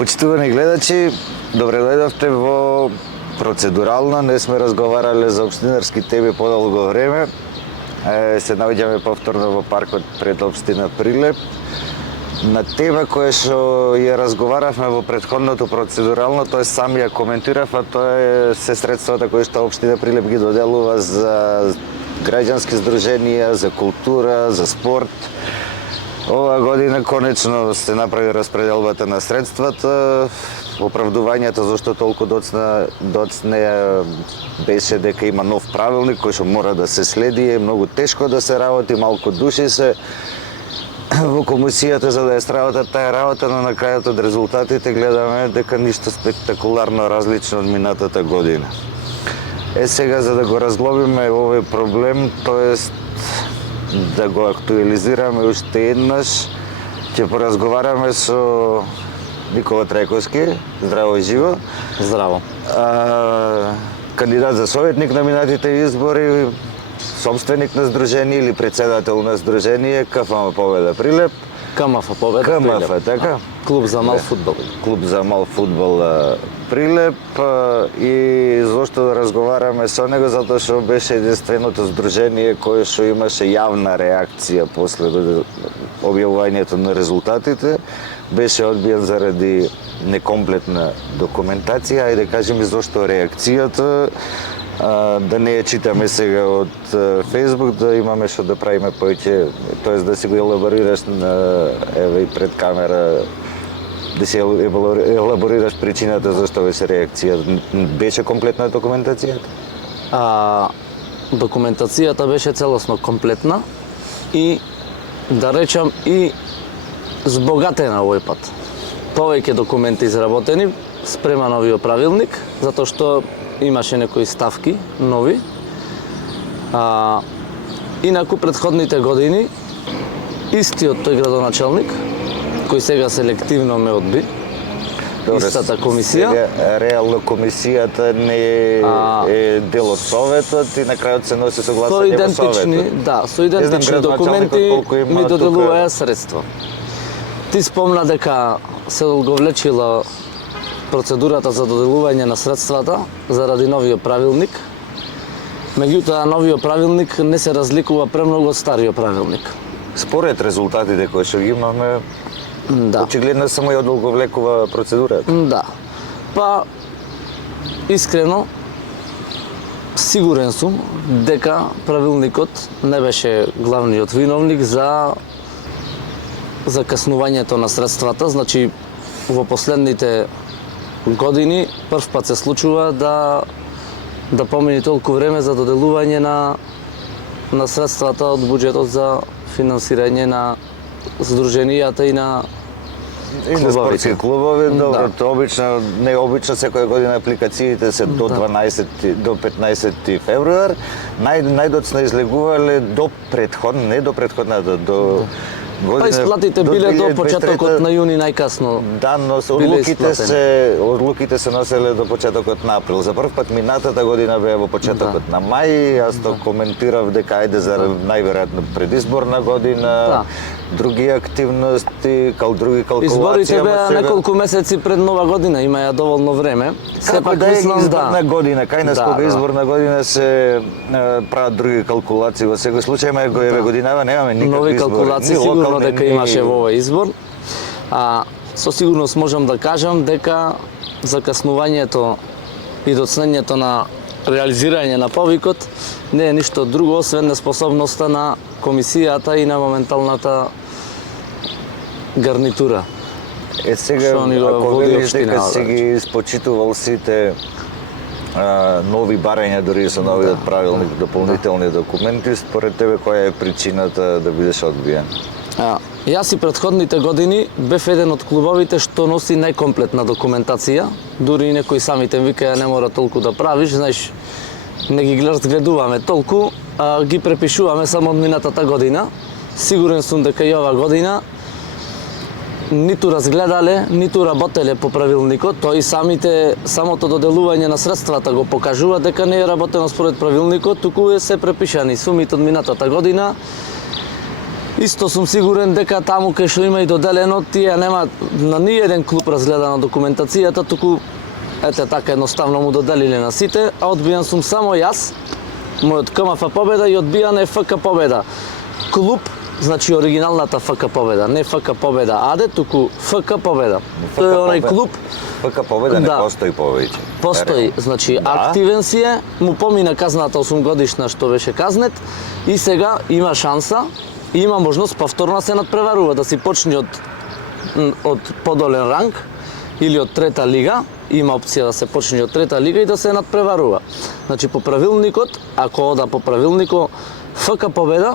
Почитувани гледачи, добре дојдовте во процедурално. Не сме разговарале за општинарски теми подолго време. Се наоѓаме повторно во паркот пред општина Прилеп на тема која што ја разговаравме во претходното процедурално, тоа сам ја коментирав, а тоа е се средствата кои што општина Прилеп ги доделува за граѓански здруженија, за култура, за спорт. Ова година конечно се направи распределбата на средствата. Оправдувањето зашто толку доцне беше дека има нов правилник кој што мора да се следи, е многу тешко да се работи, малку души се во комисијата за да ја сработат таа работа, но на крајот од резултатите гледаме дека ништо спектакуларно различно од минатата година. Сега за да го разглобиме овој проблем, тоест да го актуализираме уште еднаш, ќе поразговараме со Никола Трајковски. Здраво и живо. Здраво. Кандидат за советник на минатите избори, собственик на здружение или председател на здружение КФМ Победа Прилеп. КМФ Победа Прилеп. КМФ, така? Клуб за мал фудбал. Клуб за мал фудбал Прилеп. И зошто да разговараме со него, затоа што беше единственото здружение кое што имаше јавна реакција после објавувањето на резултатите. Беше одбиен заради некомплетна документација, ајде кажеме зошто реакцијата, да не ја читаме сега од Facebook, да имаме што да правиме повеќе, тоест да си го елаборираш еве и пред камера, да си елаборираш причината зашто беше реакција. Беше комплетна документацијата? Документацијата беше целосно комплетна и да речам и збогатена овој пат. Повеќе документи изработени, спрема новиот правилник, затоа што имаше некои ставки нови. Инаку претходните години истиот тој градоначалник кој сега селективно ме одби, истата комисија. Сега реално комисијата не е дел од советот и на крајот се носи согласие во советот. Да, со идентични документи ми доделуваа средства. Ти спомна дека се го влечила процедурата за доделување на средствата заради новиот правилник. Меѓутоа, новиот правилник не се разликува премногу од стариот правилник. Според резултатите кои што ги имаме, да, очигледно само ја одолговлекува процедурата. Да. Па, искрено, сигурен сум дека правилникот не беше главниот виновник за закаснувањето на средствата. Значи, во последните години прв пат се случува да помини толку време за доделување на средствата од буџетот за финансирање на здруженијата и на спортски клубови. Добро, тоа обично, необично секоја година апликациите се до 12 до 15 февруар. Најдоцна излегувале до предходна, не до предходната, до година. Па исплатите биле до почетокот на јуни најкасно. Да, но одлуките се носеле до почетокот на април. За прв пат минатата година беа во почетокот на мај. Јас тоа коментирав дека ајде за најверојатно предизборна година, други активности, други калкулации. Изборите беа неколку месеци пред Нова година, имаја доволно време. Сепак да е изборна година, кај нас кога изборна година се прават други калкулации. Во секој случај, еве годинава немаме никакви нови избори. Калкулации сигурно дека имаше во овој избор. Со сигурност можам да кажам дека закаснувањето и доцнењето на реализирање на повикот не е ништо друго освен неспособноста на комисијата и на моменталната гарнитура. Сега, ако видиш дека си ги испочитувал сите нови барања, дури со новиот правилник, дополнителни документи, според тебе која е причината да бидеш одбиен? Јас и претходните години бев еден од клубовите што носи најкомплетна документација, дури и некои самите викаја не мора толку да правиш, знаеш, не ги разгледуваме толку, ги препишуваме само од минатата година. Сигурен сум дека и ова година ниту разгледале, ниту работеле по правилникот, тој самото доделување на средствата го покажува дека не е работено според правилникот, туку се препишани сумите од минатата година Исто сум сигурен дека таму кај што има и доделено, тие нема на ниеден клуб разгледана документацијата, туку ете така едноставно му доделиле на сите, а одбијан сум само јас, мојот КМФ Победа и одбијан е ФК Победа. Клуб, значи оригиналната ФК Победа, не ФК Победа АД, туку ФК Победа. Тој е онај клуб. ФК Победа не Да. постои повеќе. Постои, значи Да. активен си е, му помина казната 8 годишна што беше казнет и сега има шанса и има можност повторно се надпреварува, да си почне од подолен ранг или од трета лига, има опција да се почне од трета лига и да се надпреварува. Значи по правилникот, ако ода по правилникот, ФК Победа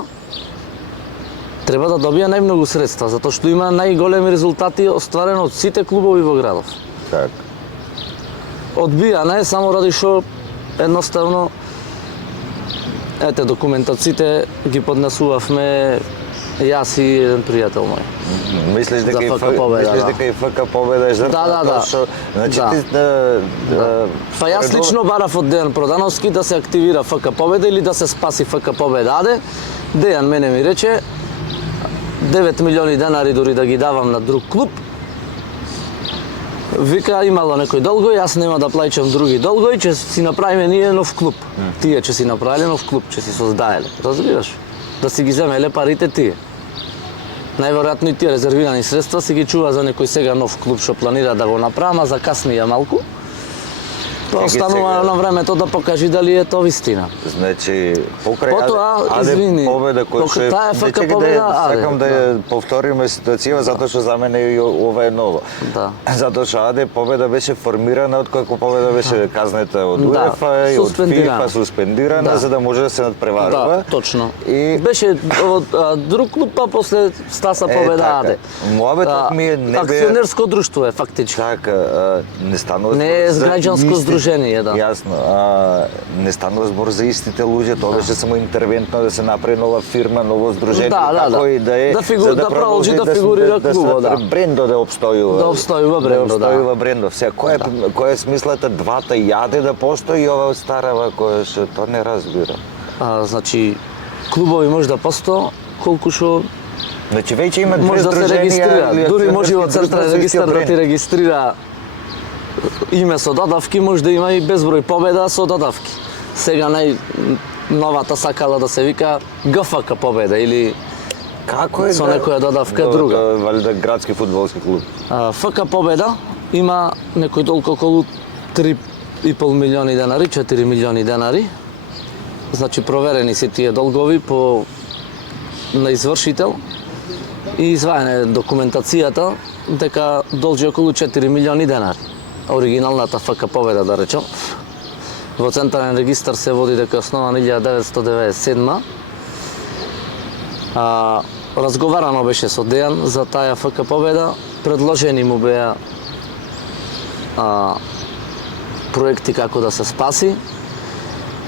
треба да добија најмногу средства, затоа што има најголеми резултати остварени од сите клубови во градов. Так. Одбијана е само ради што едноставно документациите ги поднесувавме јас и еден пријател мој. Мислиш дека и ФК Победа, мислиш да. дека и ФК Победа е жртва? Да. Тоа што, значи Да. ти Па јас лично барав од Дејан Продановски да се активира ФК Победа или да се спаси ФК Победа АД. Дејан мене ми рече 9 милиони денари дури да ги давам на друг клуб. Вика, имало некој долгој, јас нема да плаќам други долгој, ќе си направиме ние нов клуб. Тие ќе си направиле нов клуб, ќе си создаеле. Разбираш? Да си ги земеле парите тие. Најверојатно и тие резервирани средства си ги чува за некој сега нов клуб што планира да го направи, а закаснија малку. Па останува на времето да покажи дали е тоа вистина. Значи, покрај Потоа, извини, Победа кој што таа е ФК чекај Победа, сакам да ја повториме ситуацијава затоа што за мене и ова е ново. Да. Затоа што АД Победа беше формирана од кога Победа беше казнета од Да, УЕФА и од суспендирана. ФИФА суспендирана Да. за да може да се надпреварува. Да, точно. И Беше од друг клуб, па после Стаса Победа така. АД. Муабетот ми е не бе Акционерско друштво е фактички. така, не станува Не е збор за граѓанско исти- здружение, да. Јасно, не станува збор за истите луѓе, тоа беше само интервентно да се направи нова фирма, ново здружение, Да, како и да е, да продолжи да фигурира клубот, да. брендот да обстојува. Да обстојува брендот, да. Да обстојува брендот. Сега која е смислата двата јаде да постои и ова старава која што тоа не разбира. Значи, клубови може да постои колку што Значи веќе има две може да се здруженија, регистрира. или Дури може акционерски во централен друштва со регистар истиот да ти бренд. регистрира име со додавки, може да има и безброј Победа со додавки. Сега новата сакала да се вика ГФК Победа или Како е со некоја додавка друга. Тоа е валида градски фудбалски клуб. ФК Победа има некој толку околу 3,5 милиони денари, 4 милиони денари. Значи проверени се тие долгови на извршител и изваена е документацијата дека должи околу 4 милиони денари. Оригиналната ФК Победа, да речем, во централен регистар се води дека е основана 1997. Разговарано беше со Дејан за таа ФК Победа, предложени му беа проекти како да се спаси,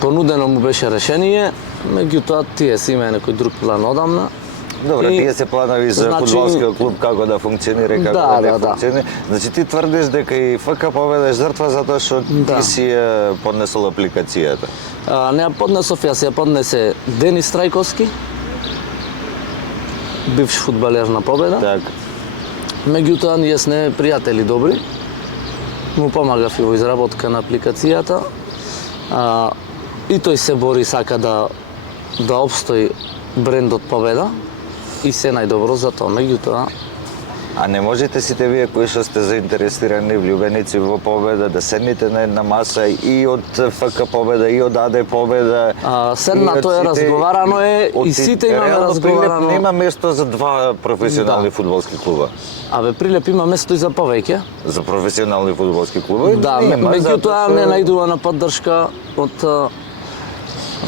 понудено му беше решение, меѓутоа тие си имаја некој друг план одамна. Добро, И, тие се планови за значи, фудбалскиот клуб како да функционира и како Да, да не да, да. функционира. Значи ти тврдиш дека и ФК Победа е жртва затоа што Да. ти си ја поднесол апликацијата. Не ја поднесов јас, ја поднесе Денис Трајковски, бивш фудбалер на Победа. Така. Меѓутоа, ние сме пријатели добри. Му помагав и во изработка на апликацијата. И тој се бори, сака да обстои брендот Победа и се најдобро за тоа. Меѓутоа, А не можете сите вие кои што сте заинтересирани влюбеници во Победа да седнете на една маса и од ФК Победа и од АД Победа. седнато и е, од разговарано е од и сите имаме реално разговарано. Прилеп нема место за два професионални Да. фудбалски клуба. Прилеп има место и за повеќе. За професионални фудбалски клубови Да, нема, меѓутоа затоа не што најдувана поддршка од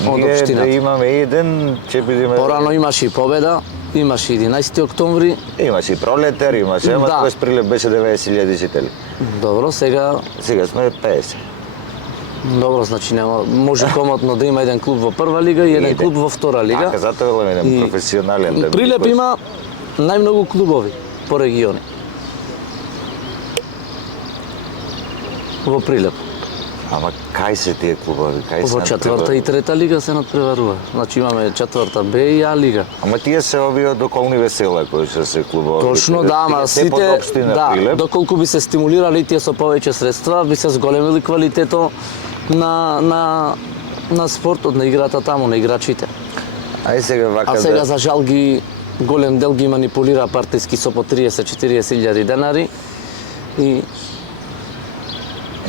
ние општината. да имаме еден, ќе бидеме... Порано имаше и Победа, имаше 11 октомври. Имаше и Пролетар, имаше, ама Да. тогаш Прилеп беше 90.000 жители. Добро, сега Сега сме 50. добро, значи нема може комотно да има еден клуб во прва лига и еден Иде. клуб во втора лига. Така, затоа е еден И професионален да Прилеп биде. има најмногу клубови по региони. Во Прилеп. Ама кај се тие клубови? Кај се Во четврта и трета лига се надпреварува. Значи имаме четврта Б и А лига. Ама тие се овие од околни села кои што се клубови. Точно, да, ама Се под сите, општина да, Прилеп. доколку би се стимулирали тие со повеќе средства, би се зголемили квалитето на спортот, на играта таму, на играчите. Ај сега вака А сега да... за жал голем дел ги манипулира партиски со по 30-40 илјади денари и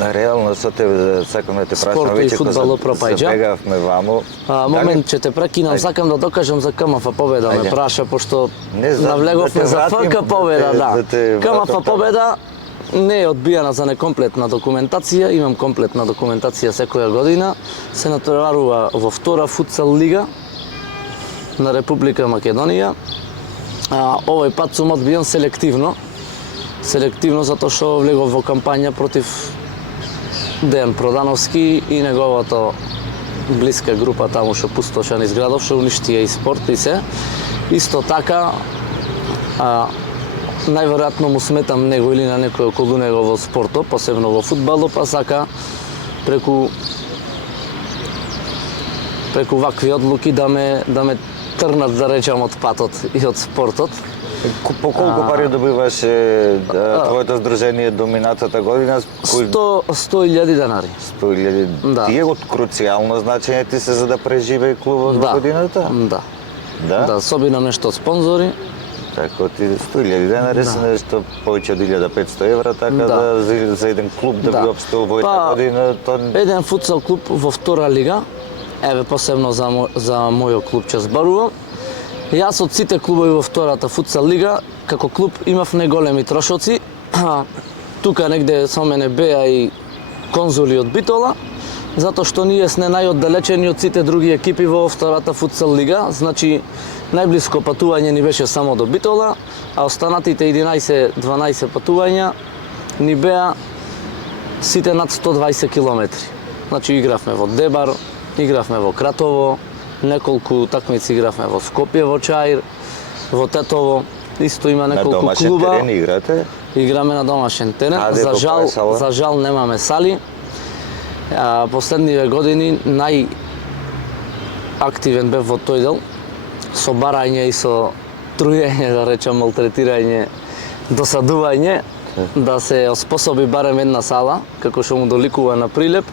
Реално со тебе сакам да те прашам Спортот и фудбалот пропаѓа. Забегавме ваму. момент ќе те прекинам, сакам да докажам за КМФ Победа, ме Ајде. праша пошто Не знам, навлеговме да те за вратим, ФК Победа, да те да. вратам КМФ таму. Победа не е одбијана за некомплетна документација, имам комплетна документација секоја година, се натпреварува во втора футсал лига на Република Македонија. Овој пат сум одбиен селективно затоа што влегов во кампања против Дејан Продановски и неговото блиска група таму што пустоша низ градов, што уништија и спорт и се. Исто така, најверојатно му сметам него или на некој околу него во спортот, посебно во фудбалот, па сака преку вакви одлуки да ме трнат, да речам, од патот и од спортот. По колку пари добиваше твоето здружение до минатата година? 100.000 денари. 100.000. Да. Тие од круцијално значење ти се за да преживее клубот во годината? Да. Да? Да, особено нешто спонзори. Така, ти 100.000 денари се нешто повеќе од 1.500 евра, така за еден клуб да би опстал во една година, Еден футсал клуб во втора лига, еве посебно за мојот клуб ќе зборувам. Јас од сите клубови во втората футсал лига, како клуб имав неголеми трошоци. Тука негде со мене беа и конзули од Битола, затоа што ние сме најоддалечени од сите други екипи во втората футсал лига. Значи, најблиско патување ни беше само до Битола, а останатите 11-12 патувања ни беа сите над 120 километри. Значи, игравме во Дебар, игравме во Кратово, неколку такмици игравме во Скопје, во Чаир, во Тетово. Исто има неколку клуба. На домашен терен играте? Играме на домашен терен. Каде, по која сала? За жал немаме сали. Последниве години најактивен бев во тој дел, со барање и со труење, да речам, малтретирање, досадување, да се оспособи барем една сала, како што му доликува на Прилеп.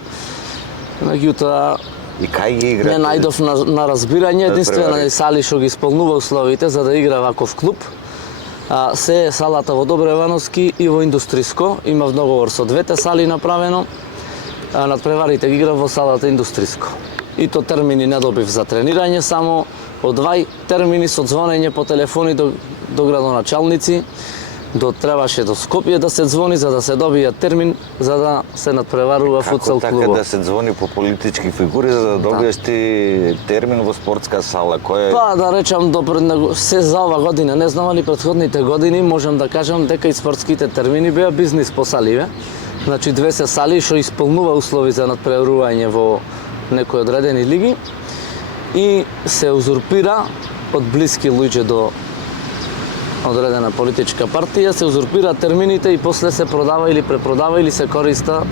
Меѓутоа, И кај ги играте? не најдов на разбирање, единствена сали што ги исполнува условите за да игра ваков клуб. Се салата во Добревановски и во Индустриско, има договор со двете сали направено. Надпреварите ги игра во салата Индустриско. И то термини не добив за тренирање, само одвај термини со звонење по телефони до градоначалници, требаше до Скопје да се звони за да се добија термин за да се надпреварува футсал Како клубот. така да се звони по политички фигури за да добиеш ти термин во спортска сала? Кој е? Па да речам се за ова година, не знам али претходните години, можам да кажам дека и спортските термини беа бизнис по саливе. Значи две се сали што исполнува услови за надпреварување во некои одредени лиги и се узурпира од блиски луѓе до одредена политичка партија, се узурпира термините и после се продава или препродава или се користа.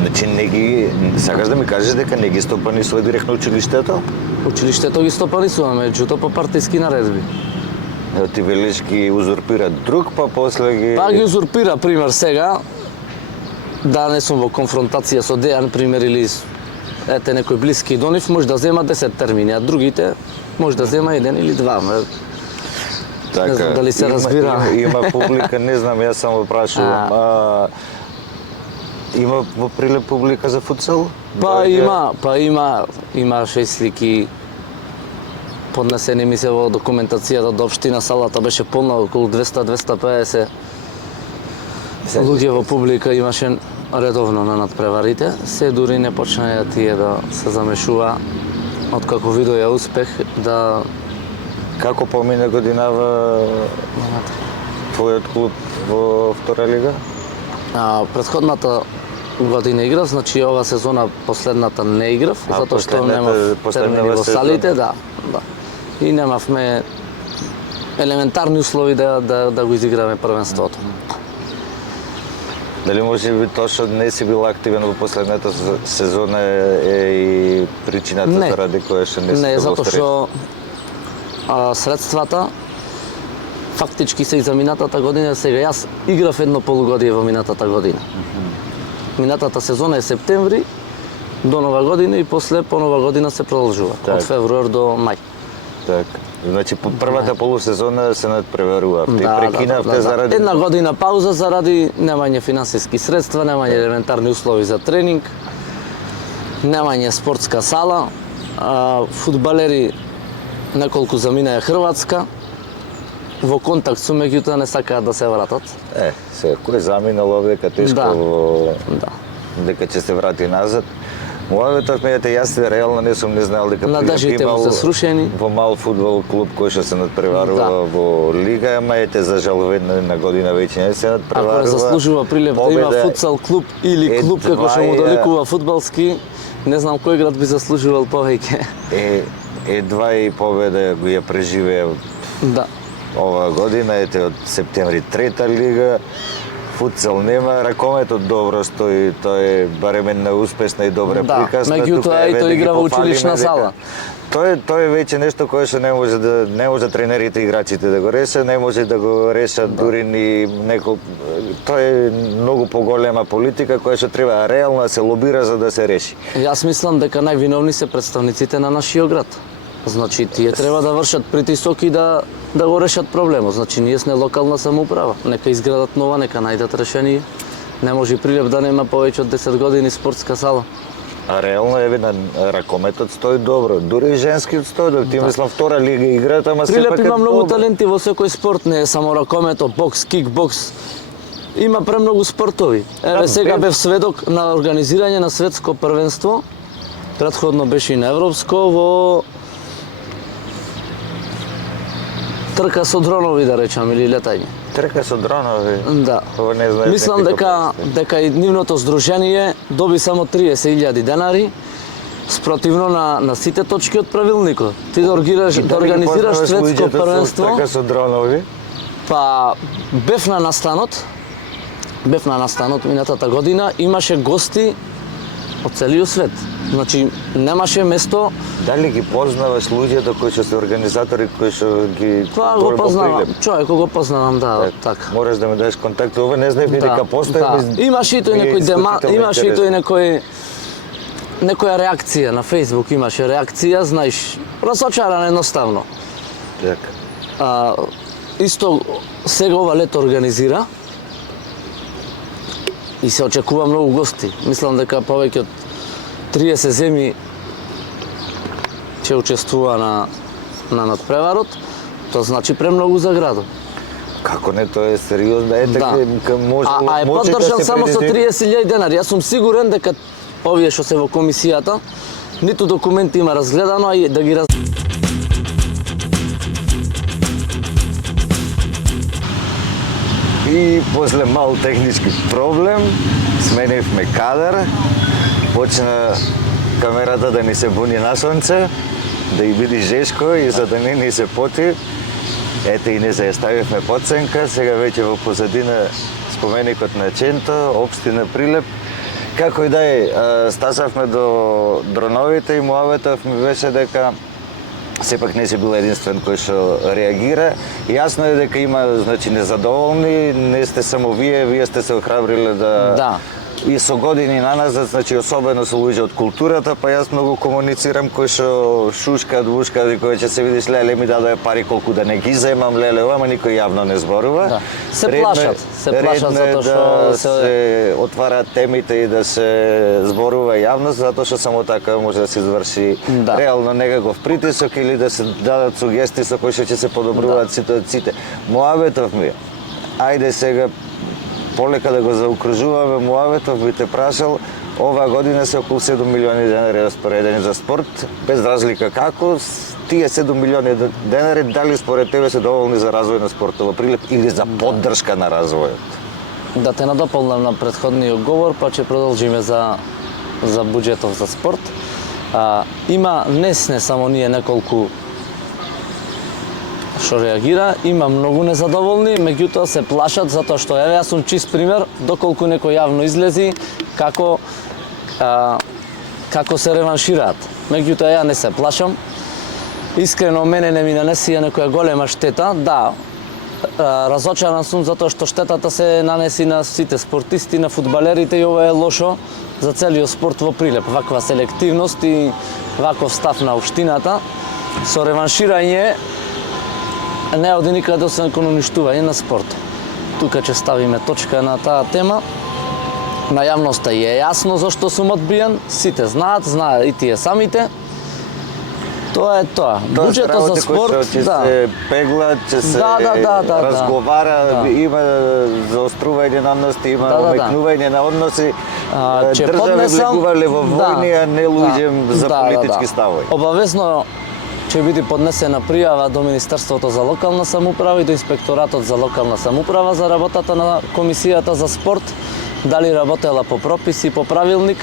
Значи не ги сакаш да ми кажеш дека не ги стопанисува директно училиштето? Училиштето ги стопанисуваме, меѓутоа по партиски наредби. Ти велиш ги узурпира друг, па после ги... Па ги узурпира, пример сега, да не сум во конфронтација со Дејан, пример, или ете некој блиски до нив, може да зема 10 термини, а другите може да зема еден или два. Така, не знам дали се разбира. Има публика, не знам, јас само прашувам. Има во Прилеп публика за футсал? Имаше слики поднесени ми се во документацијата до општина, салата беше полна, околу 200-250 луѓе во публика имаше редовно на надпреварите. Се дури не почнаја тие да се замешува откако видоја успех да... Како помине годинава твојот клуб во втора лига? Предходната година играв, значи ова сезона последната не играв, затоа што немав термини во салите, да. И немавме елементарни услови да го изиграме првенството. Дали може би тоа што не си бил активен во последната сезона е и причината Не. заради која што не си Не, бил затоа острен? што средствата фактички се и за минатата година. Сега јас играв едно полугодие во минатата година. Минатата сезона е септември до нова година и после по нова година се продолжува Так. од февруар до мај. Така. Значи по првата полусезона се надпреварувавте и прекинавте заради Една година пауза заради немање финансиски средства, немање елементарни услови за тренинг, немање спортска сала, фудбалери неколку заминаа Хрватска, во контакт со меѓутоа не сакаат да се вратат. Сега кој заминал овдека тешко Да. во Да. дека ќе се врати назад. Муаветов ми јас реално не сум не знаел дека Надеждите му се срушени. во мал фудбал клуб кој што се надпреварува во лига, ама ете за жал една година веќе не се надпреварува. Ако заслужува Прилеп да има Победа футсал клуб или клуб како што му доликува фудбалски, не знам кој град би заслужувал повеќе. Едва и победа го ја преживеа Да. ова година, ете од септември трета лига. Футсал нема, ракометот добро стои, тој е барем една успешна и добра Да, приказна. меѓутоа Тука, и тој да ги игра во пофалиме училишна дека сала. Тоа е веќе нешто кое што не може тренерите и играчите да го решат, не може да го решат дури ни тоа е многу поголема политика која што треба реално да се лобира за да се реши. Јас мислам дека највиновни се представниците на нашиот град. Значи, тие треба да вршат притисок и да го решат проблемот. Значи, ние сме локална самоуправа. Нека изградат нова, нека најдат решение. Не може Прилеп да нема повеќе од 10 години спортска сала. А реално на ракометот стои добро, дури и женскиот стои добро. Ти мислам втора лига играат, ама сепак Прилеп има многу добро. таленти во секој спорт, не е само ракометот, бокс, кикбокс. Има премногу спортови. Еве сега бев сведок на организирање на светско првенство. Претходно беше и на европско во трка со дронови, да речам, или летање. Трка со дронови. Да. Ова не знаеш. Мислам дека и нивното здружение доби само 30.000 денари спротивно на сите точки од правилникот. Ти да организираш светско првенство. Трка со дронови. Па бев на настанот минатата година, имаше гости од целиот свет. Значи немаше место. Дали ги познаваш луѓето кои што се организатори, кои што ги Тоа го познавам, човекот го познавам, да, така. Можеш да ми дадеш контакт, ова не знаев ни дека постои. Да. Имаше и тој некој имаше и тој некоја реакција на Facebook, имаше реакција, знаеш, разочаран едноставно. Така. Исто сега ова лето организира и се очекува многу гости. Мислам дека повеќе од 30 земји ќе учествува на надпреварот. Тоа значи премногу за градот. Како не, тоа е сериозно, може е поддржан само со 30.000 денари. Јас сум сигурен дека овие што се во комисијата ниту документи има разгледано, а и да ги И после мал технички проблем, сменивме кадар, почна камерата да ни се буни на сонце, да и биде жешко и за да не ни се поти. Ете и не се ставивме подсенка, сега веќе во позадина споменикот на Ченто, општина Прилеп. Како и да е, стасавме до дроновите и муаветов ми беше дека сепак не си бил единствен кој што реагира. Јасно е дека има, значи, незадоволни, не сте само вие сте се охрабриле да. И со години наназад, значи особено со луѓе од културата, па јас многу комуницирам кои што шушкаат, вушкаат и кои ќе се видиш, леле ми дадоа пари колку да не ги земам, леле ова, ама никој јавно не зборува. Да. Се плашат затоа што се отвараат темите и да се зборува јавно, затоа што само така може да се изврши реално некаков притисок или да се дадат сугестии со кои што ќе се подобруваат ситуациите. Муаветов ми, ајде сега полека да го заокружуваме, муаветов би те прашал, оваа година се околу 7 милиони денари распоредени за спорт, без разлика како, тие 7 милиони денари дали според тебе се доволни за развој на спортот во Прилеп или за поддршка на развојот? Да те надополнам на претходниот говор, па ќе продолжиме за буџетов за спорт. Има не само ние неколку што реагира, има многу незадоволни, меѓутоа се плашат затоа што еве јас сум чист пример доколку некој јавно излези како се реваншираат. Меѓутоа ја не се плашам. Искрено мене не ми нанесија некоја голема штета, да. Разочаран сум затоа што штетата се нанеси на сите спортисти, на фудбалерите и ова е лошо за целиот спорт во Прилеп. Ваква селективност и ваков став на општината со реванширање не оди никаде освен кон уништување на спорт. Тука ќе ставиме точка на таа тема. На јавноста е јасно зашто сум одбиен, сите знаат и тие самите. Тоа е тоа. Буџетот за спорт, ќе се пегла, ќе се разговара, има заострување на односи, има омекнување на односи. Држави влегувале во војни, а не луѓе за политички ставови. Обавезно ќе биде поднесена пријава до Министерството за локална самоуправа и до Инспекторатот за локална самоуправа за работата на Комисијата за спорт, дали работела по прописи, по правилник.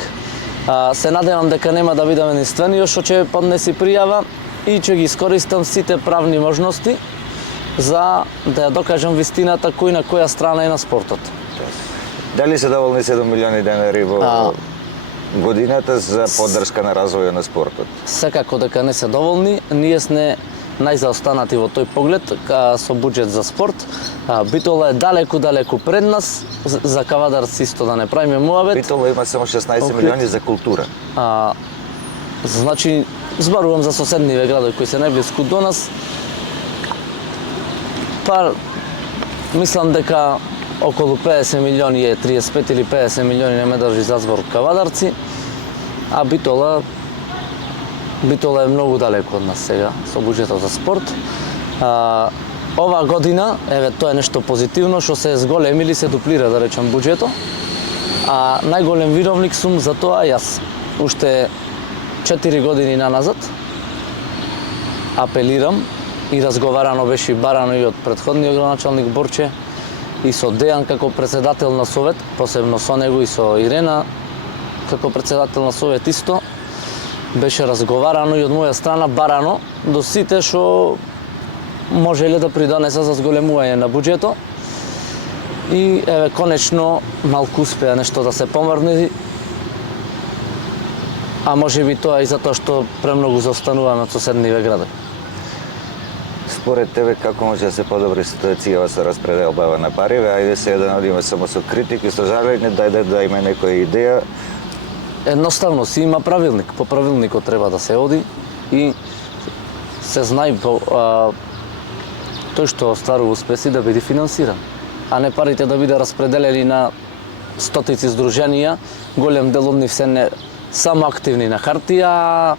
Се надевам дека нема да бидам единствениот што ќе поднеси пријава и ќе ги искористам сите правни можности за да ја докажам вистината кој на која страна е на спортот. Дали се доволни 7 милиони денари во годината за поддршка на развојот на спортот? Секако дека не се доволни, ние сме најзаостанати во тој поглед со буџет за спорт. Битола е далеку пред нас, за Кавадарци исто да не правиме муабет. Битола има само 16 милиони за култура. Значи, зборувам за соседниве градови кои се најблиску до нас. Мислам дека околу 50 милиони е 35 или 50 милиони не ме држи за збор Кавадарци, а Битола е многу далеку од нас сега со буџетот за спорт. Ова година, еве тоа е нешто позитивно, што се зголеми или се дуплира, да речам, буџетот. А најголем виновник сум за тоа јас. Уште 4 години наназад апелирам и разговарано беше барано и од претходниот градоначалник Борче и со Дејан како председател на совет, посебно со него и со Ирена како председател на совет исто. Беше разговарано и од моја страна барано до сите што можеле да придонесат за зголемување на буџетот. И еве конечно малку успеа нешто да се помрне. А можеби тоа и затоа што премногу заостануваме од соседниве градови. Според тебе како може да се подобри ситуацијава со распределбава на париве? Ајде сега да одиме само со критики, со жалење, да има некоја идеја. Едноставно си има правилник, по правилникот треба да се оди и се знае тој што остварува успеси да биде финансиран, а не парите да биде распределени на стотици здруженија, голем дел од нив се не само активни на хартија,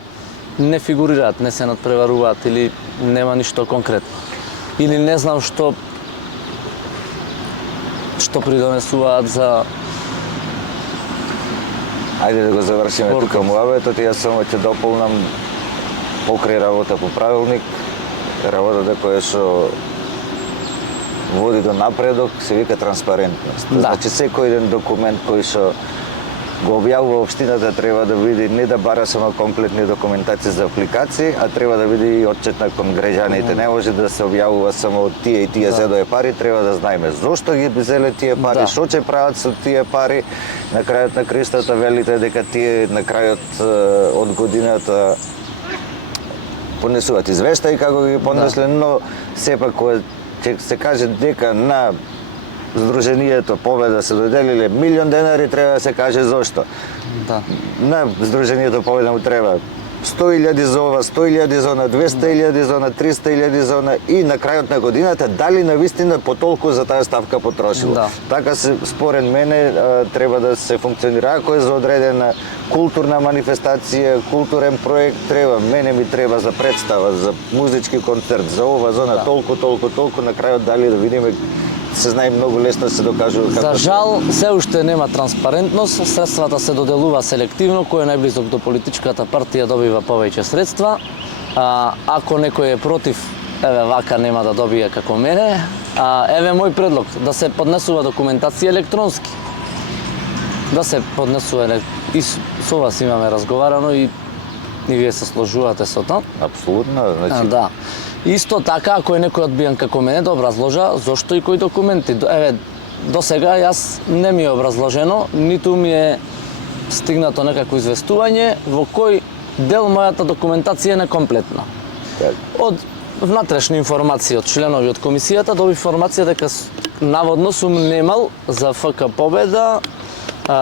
не фигурираат, не се надпреваруваат или нема ништо конкретно. Или не знам што придонесуваат за. Ајде да го завршиме тука муабетот, јас само ќе дополнам покрај работа по правилник, работата која што води до напредок се вика транспарентност. Да. Значи секој еден документ кој што го објавува општината треба да биде не да бара само комплетни документации за апликации, а треба да биде и отчетна кон граѓаните. Не може да се објавува само тие и тие зедоe пари, треба да знаеме зошто ги зеле тие пари, што ќе прават со тие пари. На крајот на кристата велите дека тие на крајот од годината понесуваат извештаи како ги понесле, но сепак кога ќе се каже дека на Сдруженијето Победа се доделиле 1 милион денари, треба да се каже зошто. Да. На Сдруженијето Победа му треба 100.000 за ова, 100.000 за она, 200.000 за она, 300.000 за она и на крајот на годината дали навистина по толку за таа ставка потрошило. Да. Така се според мене треба да се функционира. Ако е за одредена културна манифестација, културен проект, мене ми треба за представа, за музички концерт, за ова, за она, толку на крајот дали да видиме. Се знае многу лесно се докажува како. За жал, се уште нема транспарентност, средствата се доделува селективно, кој е најблизок до политичката партија добива повеќе средства. Ако некој е против, еве вака нема да добие како мене. Еве мој предлог, да се поднесува документација електронски. Да се поднесува и со вас имаме разговарано и вие се сложувате со тоа. Апсолутно, значи. Да. Исто така, ако е некој одбиен како мене да образложа зошто и кои документи. Еве, до сега јас не ми е образложено, ниту ми е стигнато некакво известување во кој дел мојата документација е некомплетна. Од внатрешни информации од членови од комисијата доби информација дека наводно сум немал за ФК Победа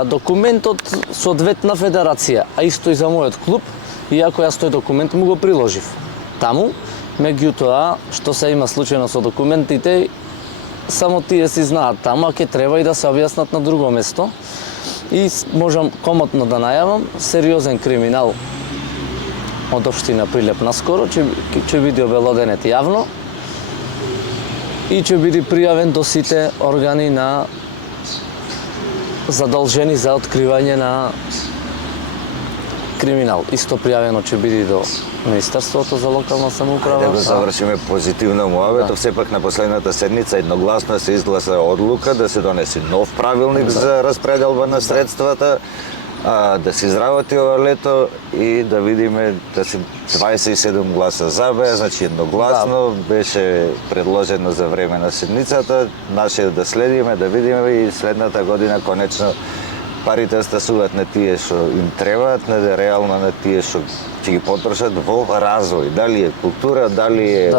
документ од соодветна федерација, а исто и за мојот клуб, иако јас тој документ му го приложив. Таму, меѓутоа, што се има случајно со документите, само тие си знаат таму, а ќе треба и да се објаснат на друго место. И можам комотно да најавам, сериозен криминал од општина Прилеп наскоро ќе биде обелоденет јавно и ќе биде пријавен до сите органи на задолжени за откривање на криминал. Исто пријавено ќе биде до Министерството за локална самоуправа. Да го завршиме позитивно муавето, сепак на последната седница едногласно се изгласа одлука да се донесе нов правилник за распределба на средствата, да се изработи ова лето и да видиме да се 27 гласа за бе, значи едногласно беше предложено за време на седницата. Наше да следиме, да видиме и следната година конечно парите стасуваат на тие што им требаат, не реално на тие што ќе ги потрошат во развој. Дали е култура, дали е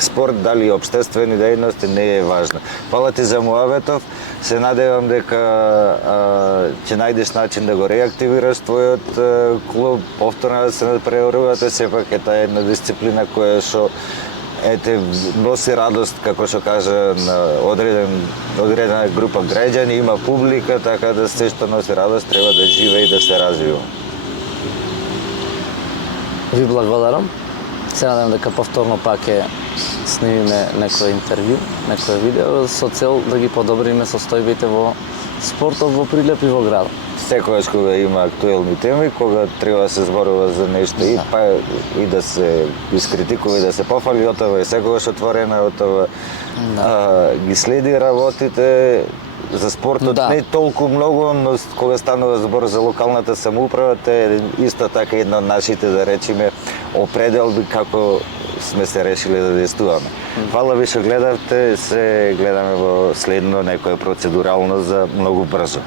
спорт, дали е обштествени дејности, не е важно. Фала ти за муаветов, се надевам дека ќе најдеш начин да го реактивираш твојот клуб, повторно да се преорувате, сепак е таа една дисциплина која што ете носи радост, како што кажа, на одредена група граѓани, има публика, така да се што носи радост треба да живее и да се развива. Ви благодарам. Се надевам дека повторно пак ќе снимиме некој интервју, некој видео со цел да ги подобриме состојбите во спортот во Прилеп и во градот. Секогаш кога има актуелни теми, кога треба да се зборува за нешто и па и да се искритикува и да се пофали, отова е секогаш отворена, отова ги следи работите за спортот не толку многу, но кога станува збор за локалната самоуправа, е исто така една од нашите, да речеме, определби како сме се решили да действуваме. Фала ви што гледавте, се гледаме во следно некое процедурално за многу брзо.